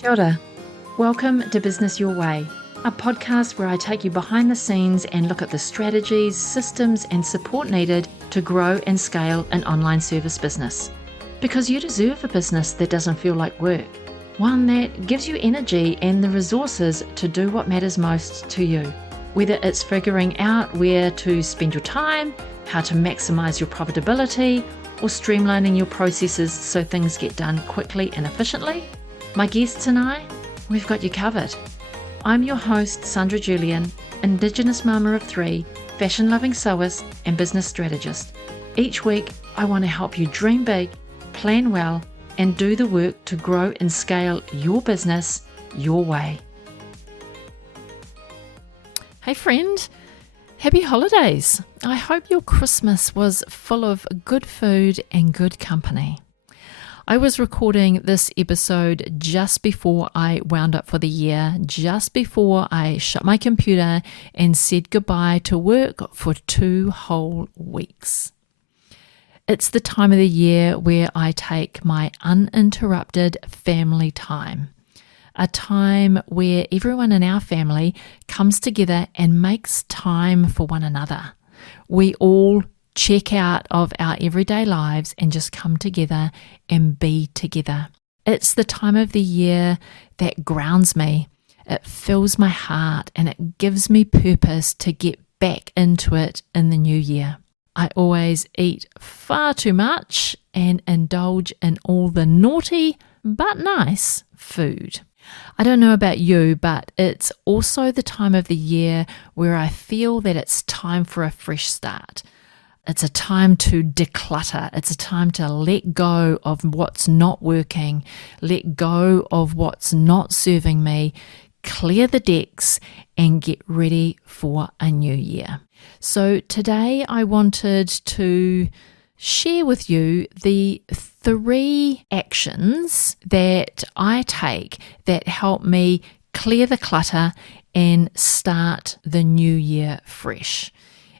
Kia ora. Welcome to Business Your Way, a podcast where I take you behind the scenes and look at the strategies, systems, and support needed to grow and scale an online service business. Because you deserve a business that doesn't feel like work, one that gives you energy and the resources to do what matters most to you. Whether it's figuring out where to spend your time, how to maximize your profitability, or streamlining your processes so things get done quickly and efficiently, my guests and I, we've got you covered. I'm your host, Sandra Julian, Indigenous mama of three, fashion-loving sewist, and business strategist. Each week, I want to help you dream big, plan well, and do the work to grow and scale your business your way. Hey friend, happy holidays. I hope your Christmas was full of good food and good company. I was recording this episode just before I wound up for the year, just before I shut my computer and said goodbye to work for 2 whole weeks. It's the time of the year where I take my uninterrupted family time, a time where everyone in our family comes together and makes time for one another. We all check out of our everyday lives and just come together and be together. It's the time of the year that grounds me. It fills my heart and it gives me purpose to get back into it in the new year. I always eat far too much and indulge in all the naughty but nice food. I don't know about you, but it's also the time of the year where I feel that it's time for a fresh start. It's a time to declutter. It's a time to let go of what's not working, let go of what's not serving me, clear the decks, and get ready for a new year. So today I wanted to share with you the 3 actions that I take that help me clear the clutter and start the new year fresh.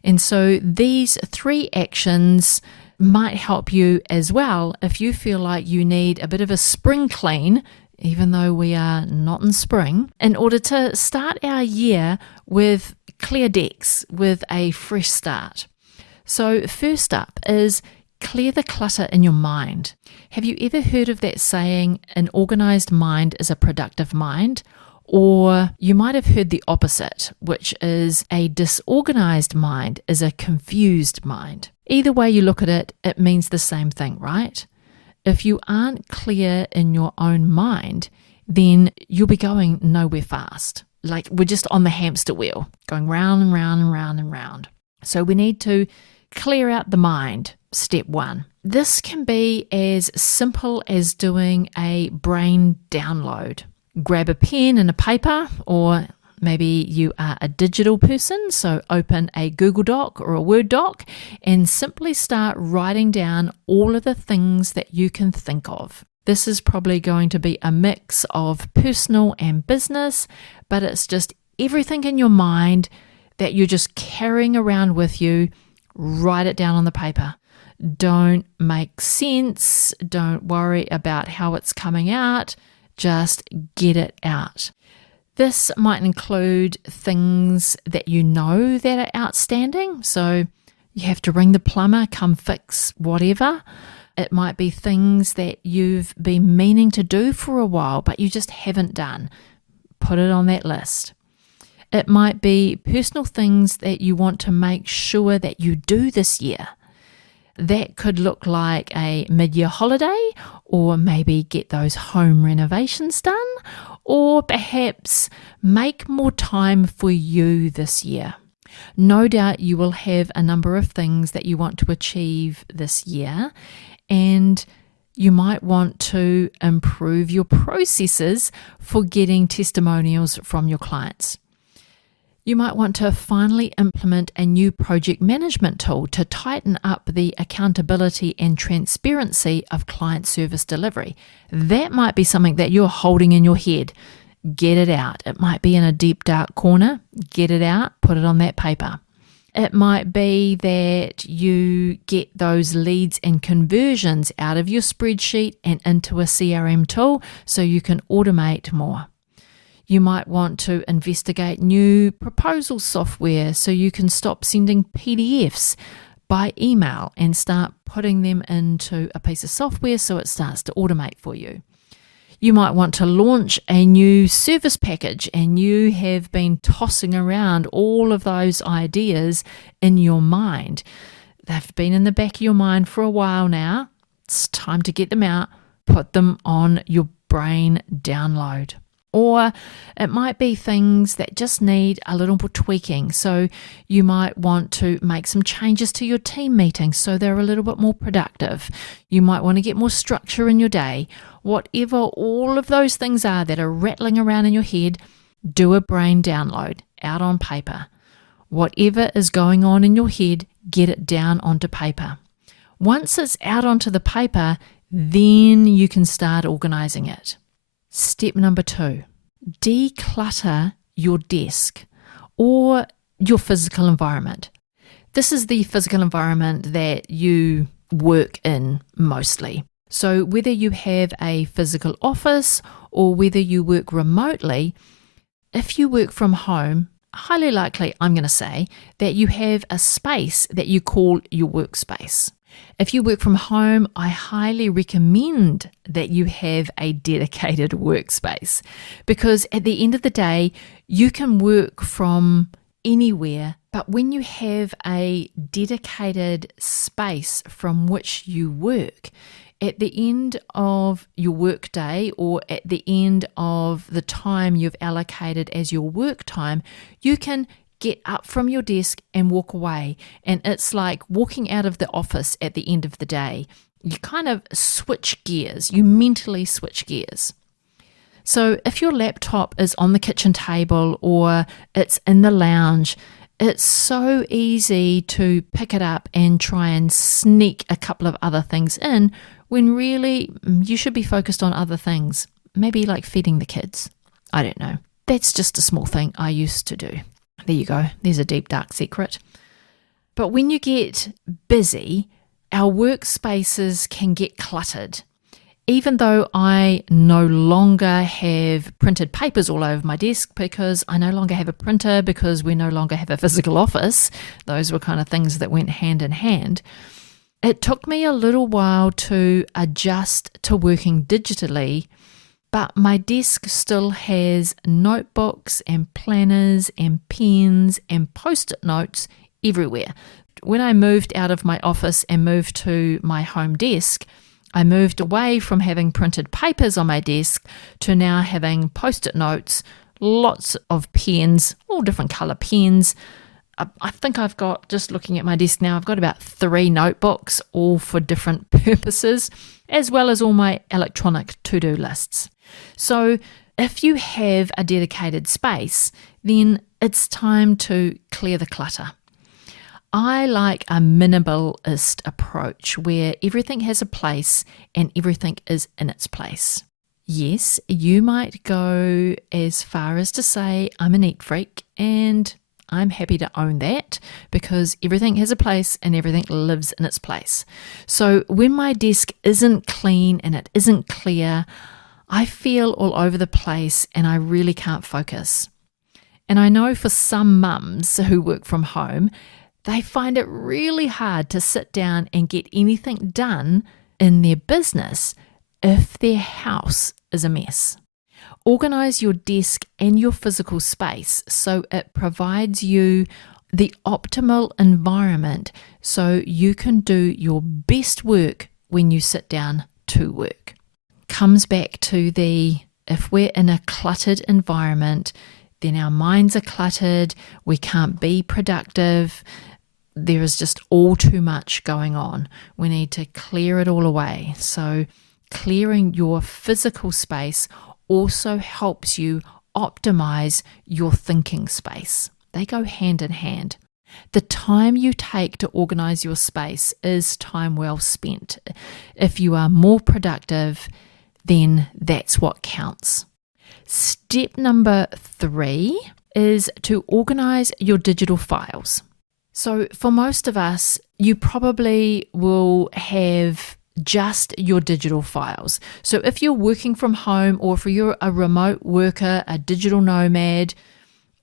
And so these 3 actions might help you as well if you feel like you need a bit of a spring clean, even though we are not in spring, in order to start our year with clear decks, with a fresh start. So first up is clear the clutter in your mind. Have you ever heard of that saying, an organized mind is a productive mind? Or you might have heard the opposite, which is a disorganized mind is a confused mind. Either way you look at it, it means the same thing, right? If you aren't clear in your own mind, then you'll be going nowhere fast. Like we're just on the hamster wheel, going round and round and round and round. So we need to clear out the mind, step 1. This can be as simple as doing a brain download. Grab a pen and a paper, or maybe you are a digital person, so open a Google Doc or a Word doc and simply start writing down all of the things that you can think of. This is probably going to be a mix of personal and business, but it's just everything in your mind that you're just carrying around with you. Write it down on the paper. Don't make sense. Don't worry about how it's coming out. Just get it out. This might include things that you know that are outstanding. So you have to ring the plumber, come fix whatever. It might be things that you've been meaning to do for a while, but you just haven't done. Put it on that list. It might be personal things that you want to make sure that you do this year. That could look like a mid-year holiday, or maybe get those home renovations done, or perhaps make more time for you this year. No doubt you will have a number of things that you want to achieve this year, and you might want to improve your processes for getting testimonials from your clients. You might want to finally implement a new project management tool to tighten up the accountability and transparency of client service delivery. That might be something that you're holding in your head. Get it out. It might be in a deep, dark corner. Get it out. Put it on that paper. It might be that you get those leads and conversions out of your spreadsheet and into a CRM tool so you can automate more. You might want to investigate new proposal software so you can stop sending PDFs by email and start putting them into a piece of software so it starts to automate for you. You might want to launch a new service package and you have been tossing around all of those ideas in your mind. They've been in the back of your mind for a while now. It's time to get them out, put them on your brain download. Or it might be things that just need a little bit tweaking. So you might want to make some changes to your team meetings so they're a little bit more productive. You might want to get more structure in your day. Whatever all of those things are that are rattling around in your head, do a brain download out on paper. Whatever is going on in your head, get it down onto paper. Once it's out onto the paper, then you can start organizing it. Step number 2, declutter your desk or your physical environment. This is the physical environment that you work in mostly. So whether you have a physical office or whether you work remotely, if you work from home, highly likely, I'm going to say, that you have a space that you call your workspace. If you work from home, I highly recommend that you have a dedicated workspace because at the end of the day, you can work from anywhere, but when you have a dedicated space from which you work, at the end of your work day or at the end of the time you've allocated as your work time, you can get up from your desk and walk away. And it's like walking out of the office at the end of the day. You kind of switch gears. You mentally switch gears. So if your laptop is on the kitchen table or it's in the lounge, it's so easy to pick it up and try and sneak a couple of other things in when really you should be focused on other things. Maybe like feeding the kids. I don't know. That's just a small thing I used to do. There you go. There's a deep, dark secret. But when you get busy, our workspaces can get cluttered. Even though I no longer have printed papers all over my desk because I no longer have a printer because we no longer have a physical office, those were kind of things that went hand in hand. It took me a little while to adjust to working digitally, but my desk still has notebooks and planners and pens and post-it notes everywhere. When I moved out of my office and moved to my home desk, I moved away from having printed papers on my desk to now having post-it notes, lots of pens, all different colour pens. I think I've got, just looking at my desk now, I've got about 3 notebooks, all for different purposes, as well as all my electronic to-do lists. So if you have a dedicated space, then it's time to clear the clutter. I like a minimalist approach where everything has a place and everything is in its place. Yes, you might go as far as to say I'm a neat freak, and I'm happy to own that because everything has a place and everything lives in its place. So when my desk isn't clean and it isn't clear, I feel all over the place and I really can't focus. And I know for some mums who work from home, they find it really hard to sit down and get anything done in their business if their house is a mess. Organize your desk and your physical space so it provides you the optimal environment so you can do your best work when you sit down to work. Comes back to if we're in a cluttered environment, then our minds are cluttered, we can't be productive, there is just all too much going on. We need to clear it all away. So clearing your physical space also helps you optimize your thinking space. They go hand in hand. The time you take to organize your space is time well spent. If you are more productive, then that's what counts. Step number 3 is to organize your digital files. So for most of us, you probably will have just your digital files. So if you're working from home, or if you're a remote worker, a digital nomad,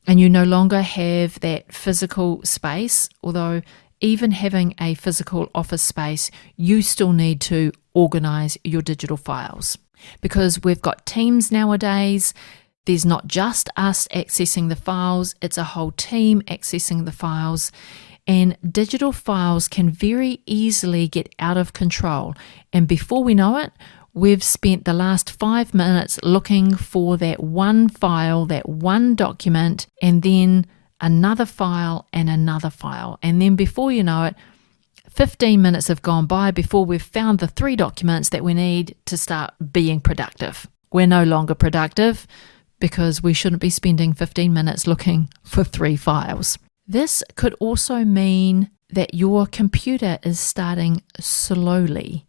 and you no longer have that physical space, although even having a physical office space, you still need to organize your digital files. Because we've got teams nowadays, there's not just us accessing the files, it's a whole team accessing the files. And digital files can very easily get out of control. And before we know it, we've spent the last 5 minutes looking for that one file, that one document, and then another file and another file. And then before you know it, 15 minutes have gone by before we've found the 3 documents that we need to start being productive. We're no longer productive because we shouldn't be spending 15 minutes looking for 3 files. This could also mean that your computer is starting slowly,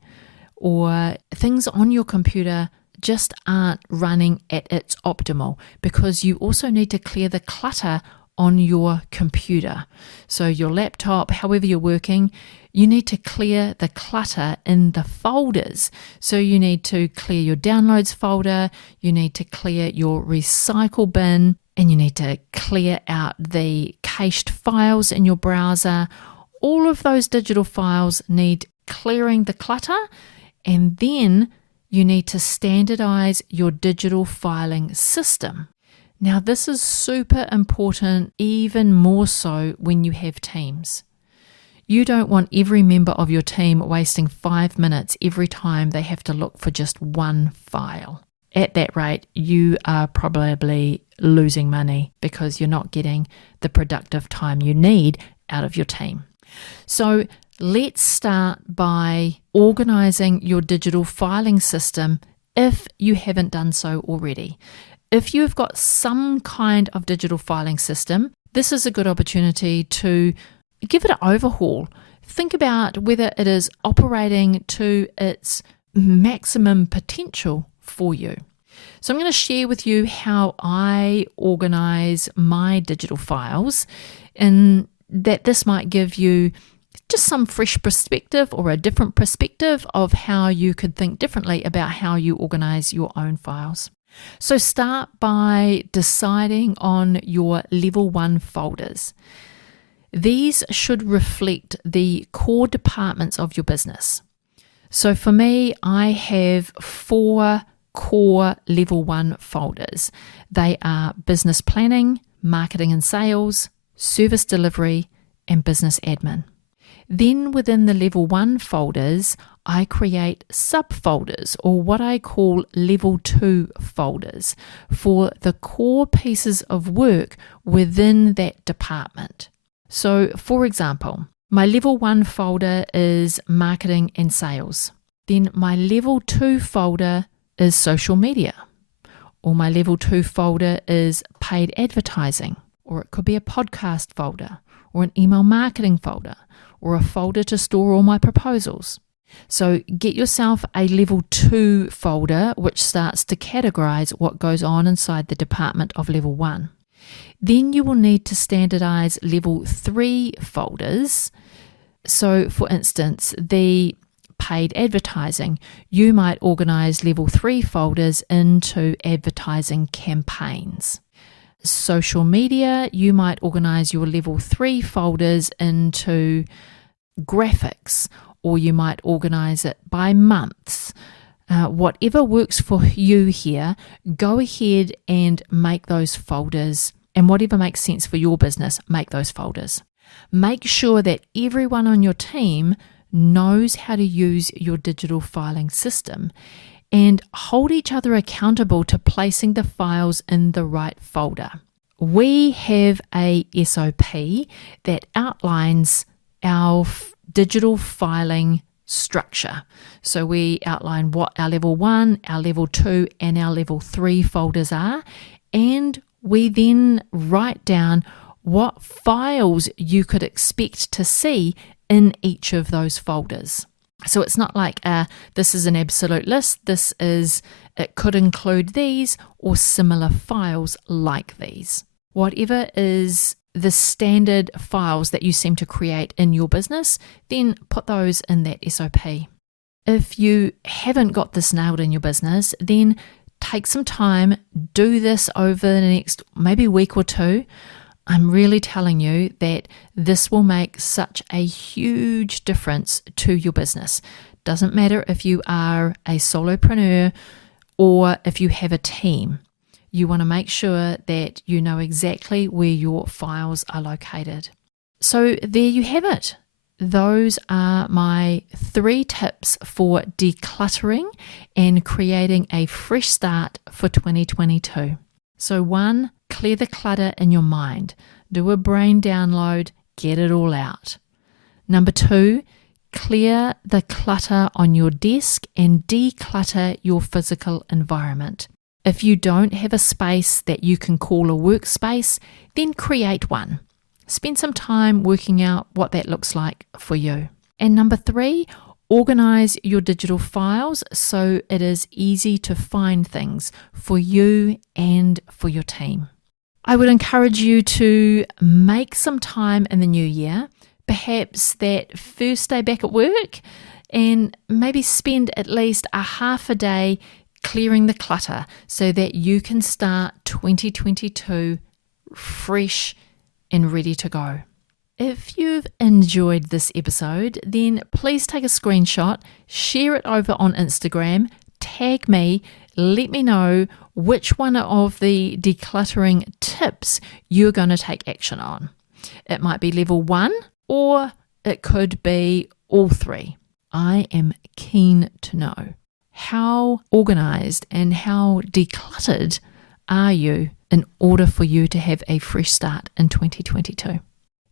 or things on your computer just aren't running at its optimal, because you also need to clear the clutter on your computer. So your laptop, however you're working, you need to clear the clutter in the folders. So you need to clear your downloads folder, you need to clear your recycle bin, and you need to clear out the cached files in your browser. All of those digital files need clearing the clutter, and then you need to standardize your digital filing system. Now, this is super important, even more so when you have teams. You don't want every member of your team wasting 5 minutes every time they have to look for just one file. At that rate, you are probably losing money because you're not getting the productive time you need out of your team. So let's start by organizing your digital filing system if you haven't done so already. If you've got some kind of digital filing system, this is a good opportunity to give it an overhaul. Think about whether it is operating to its maximum potential for you. So I'm going to share with you how I organize my digital files, and that this might give you just some fresh perspective or a different perspective of how you could think differently about how you organize your own files. So start by deciding on your level 1 folders. These should reflect the core departments of your business. So for me, I have 4 core level 1 folders. They are business planning, marketing and sales, service delivery, and business admin. Then within the level 1 folders, I create subfolders, or what I call level 2 folders, for the core pieces of work within that department. So for example, my level 1 folder is marketing and sales. Then my level 2 folder is social media, or my level 2 folder is paid advertising, or it could be a podcast folder, or an email marketing folder, or a folder to store all my proposals. So get yourself a level 2 folder which starts to categorize what goes on inside the department of level 1. Then you will need to standardize level 3 folders. So for instance, the paid advertising, you might organize level 3 folders into advertising campaigns. Social media, you might organize your level 3 folders into graphics, or you might organize it by months. Whatever works for you here, go ahead and make those folders, and whatever makes sense for your business, make those folders. Make sure that everyone on your team knows how to use your digital filing system, and hold each other accountable to placing the files in the right folder. We have a SOP that outlines our digital filing structure. So we outline what our level 1, our level 2, and our level 3 folders are, and we then write down what files you could expect to see in each of those folders. So it's not like this is an absolute list, it could include these or similar files like these. Whatever is the standard files that you seem to create in your business, then put those in that SOP. If you haven't got this nailed in your business, then take some time, do this over the next maybe week or two. I'm really telling you that this will make such a huge difference to your business. Doesn't matter if you are a solopreneur or if you have a team. You want to make sure that you know exactly where your files are located. So there you have it. Those are my 3 tips for decluttering and creating a fresh start for 2022. So 1, clear the clutter in your mind. Do a brain download, get it all out. Number 2, clear the clutter on your desk and declutter your physical environment. If you don't have a space that you can call a workspace, then create one. Spend some time working out what that looks like for you. And number 3, organize your digital files so it is easy to find things for you and for your team. I would encourage you to make some time in the new year, perhaps that first day back at work, and maybe spend at least a half a day clearing the clutter so that you can start 2022 fresh and ready to go. If you've enjoyed this episode, then please take a screenshot, share it over on Instagram, tag me, let me know which one of the decluttering tips you're going to take action on. It might be level 1 or it could be all 3. I am keen to know how organized and how decluttered are you in order for you to have a fresh start in 2022.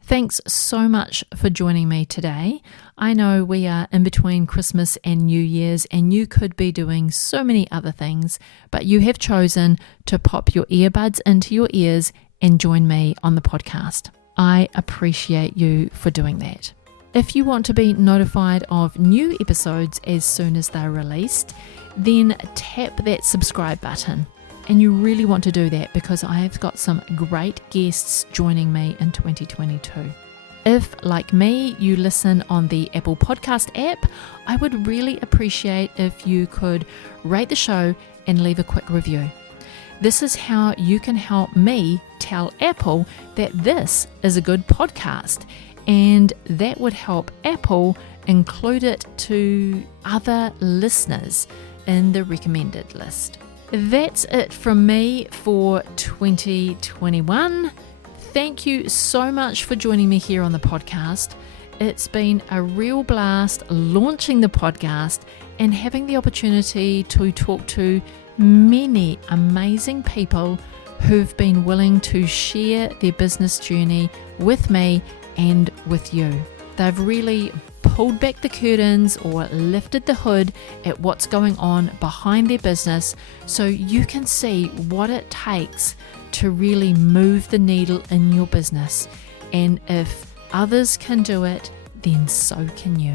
Thanks so much for joining me today. I know we are in between Christmas and New Year's and you could be doing so many other things, but you have chosen to pop your earbuds into your ears and join me on the podcast. I appreciate you for doing that. If you want to be notified of new episodes as soon as they're released, then tap that subscribe button. And you really want to do that because I have got some great guests joining me in 2022. If, like me, you listen on the Apple Podcast app, I would really appreciate if you could rate the show and leave a quick review. This is how you can help me tell Apple that this is a good podcast, and that would help Apple include it to other listeners in the recommended list. That's it from me for 2021. Thank you so much for joining me here on the podcast. It's been a real blast launching the podcast and having the opportunity to talk to many amazing people who've been willing to share their business journey with me and with you. They've really pulled back the curtains or lifted the hood at what's going on behind their business so you can see what it takes to really move the needle in your business. And if others can do it, then so can you.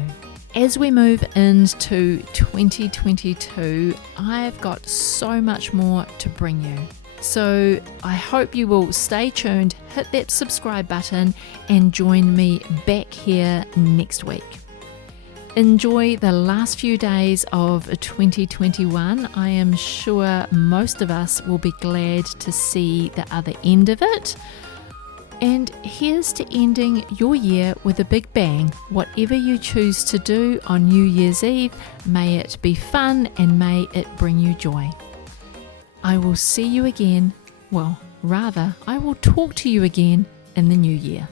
As we move into 2022, I've got so much more to bring you. So I hope you will stay tuned, hit that subscribe button, and join me back here next week. Enjoy the last few days of 2021. I am sure most of us will be glad to see the other end of it. And here's to ending your year with a big bang. Whatever you choose to do on New Year's Eve, may it be fun and may it bring you joy. I will see you again, I will talk to you again in the new year.